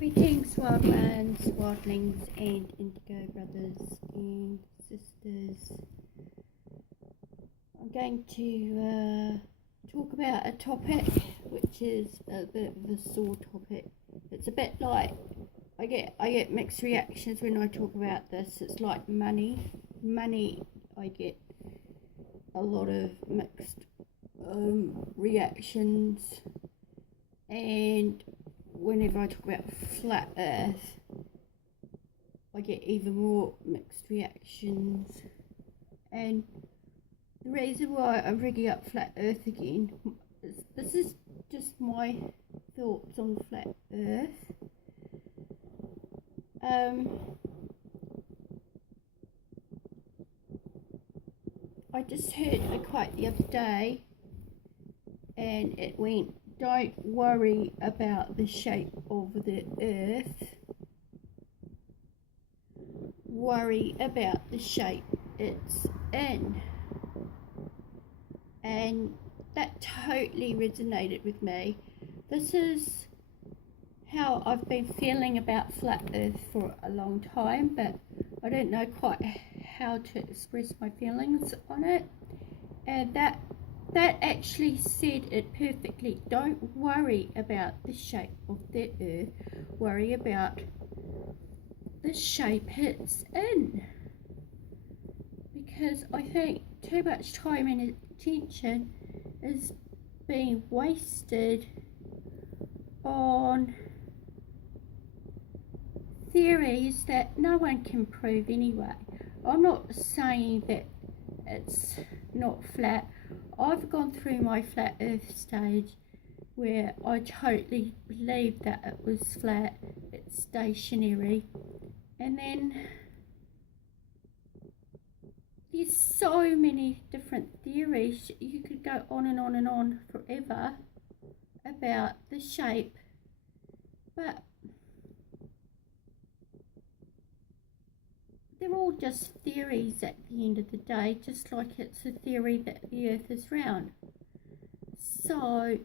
Greetings, wildlands, wildlings, and indigo brothers and sisters. I'm going to talk about a topic which is a bit of a sore topic. It's a bit like I get mixed reactions when I talk about this. It's like money. I get a lot of mixed reactions, and whenever I talk about flat earth, I get even more mixed reactions. And the reason why I'm bringing up flat earth again is this is just my thoughts on flat earth. I just heard a quote the other day, and it went, "Don't worry about the shape of the earth, worry about the shape it's in." And that totally resonated with me. This is how I've been feeling about flat earth for a long time, but I don't know quite how to express my feelings on it. And that actually said it perfectly. Don't worry about the shape of the earth, worry about the shape it's in. Because I think too much time and attention is being wasted on theories that no one can prove anyway. I'm not saying that it's not flat. I've gone through my flat earth stage where I totally believed that it was flat, it's stationary, and then there's so many different theories. You could go on and on and on forever about the shape, but they're all just theories at the end of the day, just like it's a theory that the earth is round. So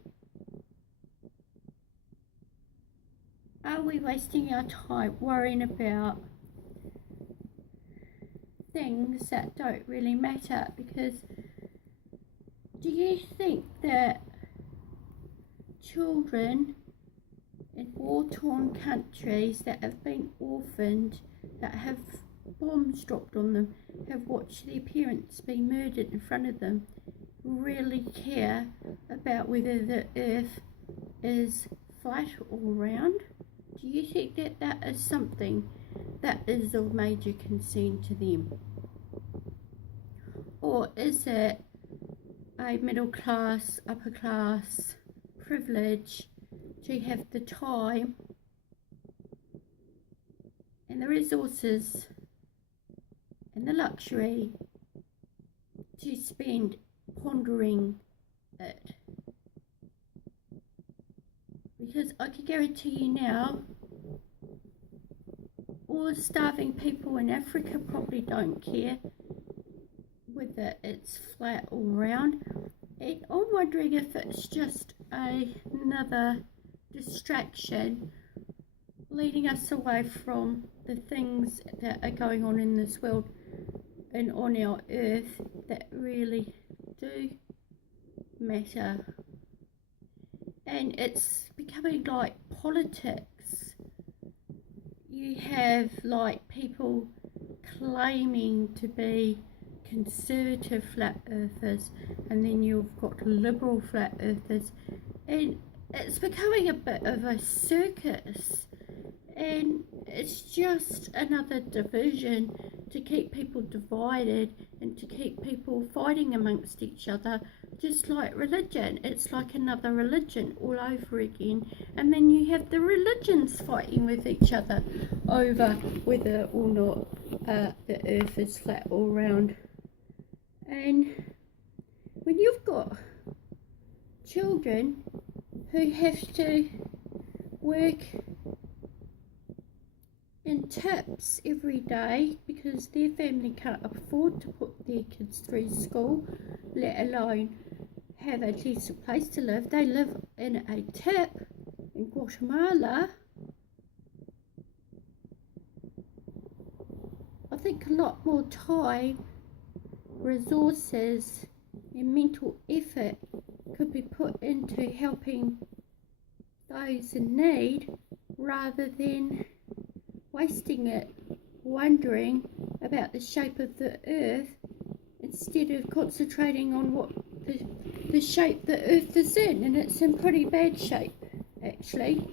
are we wasting our time worrying about things that don't really matter? Because do you think that children in war-torn countries that have been orphaned, that have bombs dropped on them, have watched their parents be murdered in front of them, really care about whether the earth is flat or round? Do you think that that is something that is of major concern to them? Or is it a middle class, upper class privilege to have the time and the resources and the luxury to spend pondering it? Because I can guarantee you now, all the starving people in Africa probably don't care whether it's flat or round. And I'm wondering if it's just another distraction leading us away from the things that are going on in this world and on our earth that really do matter. And it's becoming like politics. You have like people claiming to be conservative flat earthers, and then you've got liberal flat earthers, and it's becoming a bit of a circus, and it's just another division to keep people divided and to keep people fighting amongst each other, just like religion. It's like another religion all over again, and then you have the religions fighting with each other over whether or not the earth is flat or round. And when you've got children who have to work in tips every day because their family can't afford to put their kids through school, let alone have a decent place to live. They live in a tip in Guatemala, think a lot more time, resources and mental effort could be put into helping those in need rather than wasting it wondering about the shape of the earth instead of concentrating on what the shape the earth is in, and it's in pretty bad shape actually.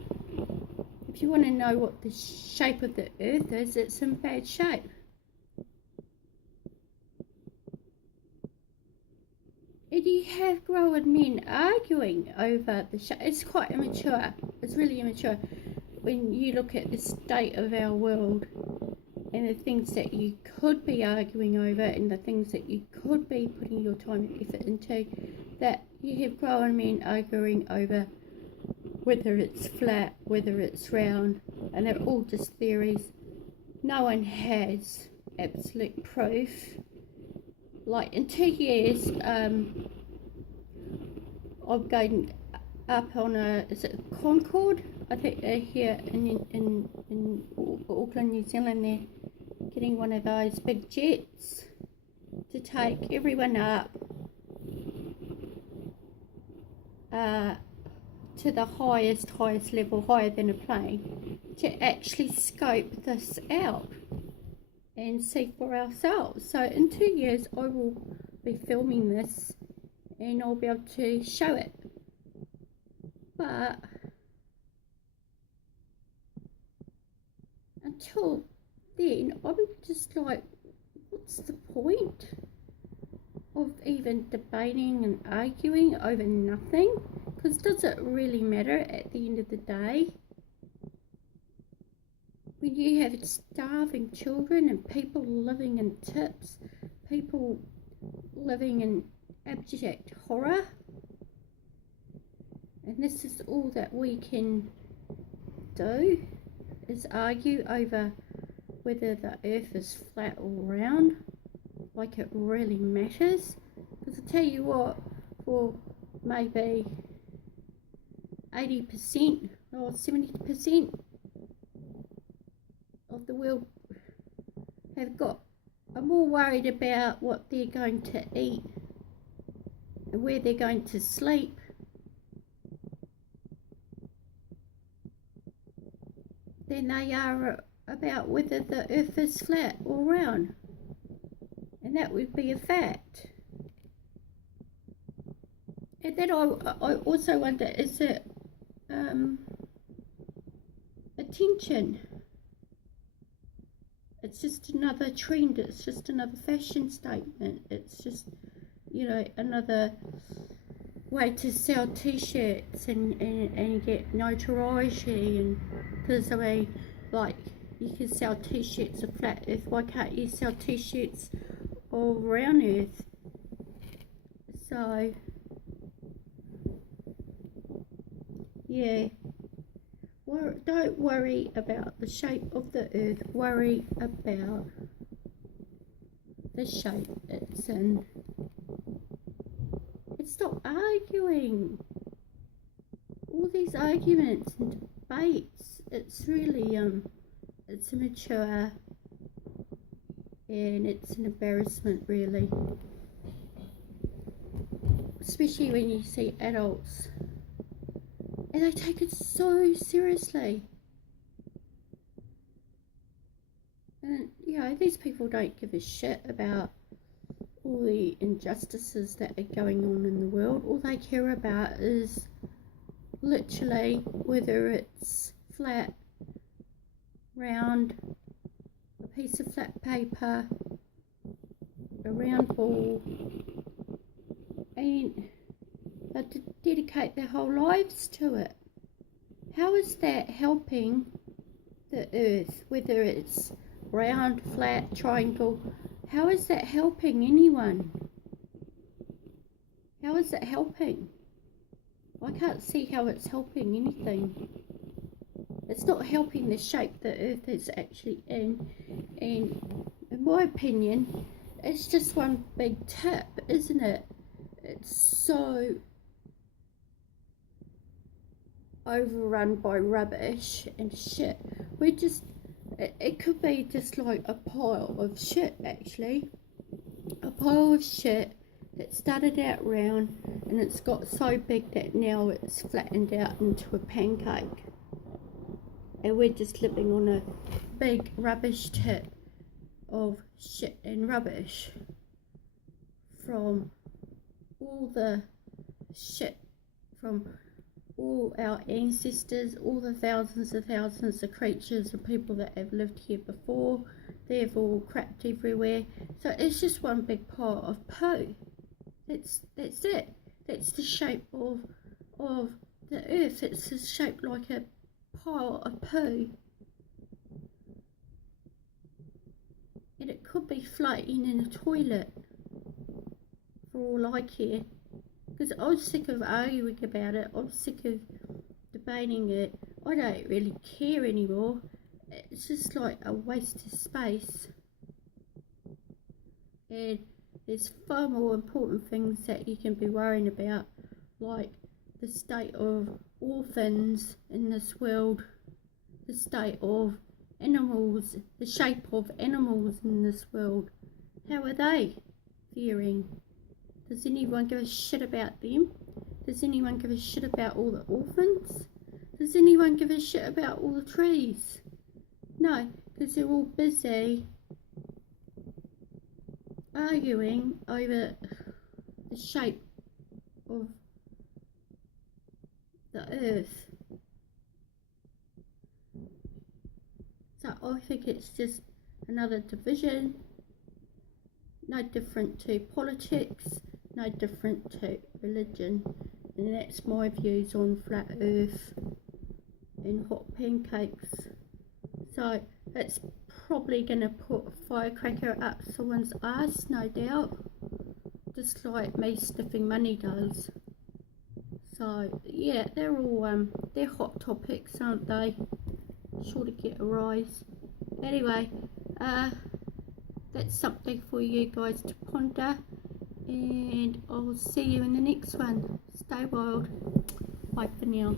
If you want to know what the shape of the earth is, it's in bad shape. And you have grown men arguing over the shape. It's quite immature. It's really immature when you look at the state of our world and the things that you could be arguing over and the things that you could be putting your time and effort into, that you have grown men arguing over whether it's flat, whether it's round, and they're all just theories. No one has absolute proof. Like in 2 years, I'm going up on is it Concord? I think they're here in Auckland, New Zealand. They're getting one of those big jets to take everyone up to the highest level, higher than a plane, to actually scope this out and see for ourselves. So in 2 years I will be filming this and I'll be able to show it. But until then, I'm just like, what's the point of even debating and arguing over nothing? Because does it really matter at the end of the day? When you have starving children and people living in tips, people living in abject horror, and this is all that we can do, is argue over whether the earth is flat or round, like it really matters. Because I tell you what, for maybe 80% or 70% of the world are more worried about what they're going to eat and where they're going to sleep than they are about whether the earth is flat or round. And that would be a fact. And then I also wonder, is it attention? It's just another trend, it's just another fashion statement, it's just, you know, another way to sell t-shirts and get notoriety. And because I mean, like, you can sell t-shirts of flat earth, why can't you sell t-shirts of round earth? So yeah, don't worry about the shape of the earth, worry about the shape it's in. And stop arguing. All these arguments and debates, it's really it's immature and it's an embarrassment, really, especially when you see adults and they take it so seriously. And you know, these people don't give a shit about all the injustices that are going on in the world. All they care about is literally whether it's flat, round, a piece of flat paper, a round ball, and they dedicate their whole lives to it. How is that helping the earth, whether it's round, flat, triangle? How is that helping anyone? How is it helping? I can't see how it's helping anything. It's not helping the shape the earth is actually in, and in my opinion, it's just one big tip, isn't it? It's so overrun by rubbish and shit. it could be just like a pile of shit, actually. A pile of shit that started out round and it's got so big that now it's flattened out into a pancake. And we're just living on a big rubbish tip of shit and rubbish from all the shit from all our ancestors, all the thousands of creatures and people that have lived here before. They've all crapped everywhere. So it's just one big pile of poo. That's it. That's the shape of the earth. It's shaped like a pile of poo. And it could be floating in a toilet for all I care. Because I was sick of arguing about it. I was sick of debating it. I don't really care anymore. It's just like a waste of space. And there's far more important things that you can be worrying about, like the state of orphans in this world, the state of animals, the shape of animals in this world. How are they faring? Does anyone give a shit about them? Does anyone give a shit about all the orphans? Does anyone give a shit about all the trees? No, because they're all busy arguing over the shape of the earth. So I think it's just another division, no different to politics, no different to religion. And that's my views on flat earth and hot pancakes. So it's probably going to put a firecracker up someone's ass, no doubt, just like me sniffing money does. So yeah, they're all they're hot topics, aren't they? Sure to get a rise. Anyway, that's something for you guys to ponder, and I'll see you in the next one. Stay wild. Bye for now.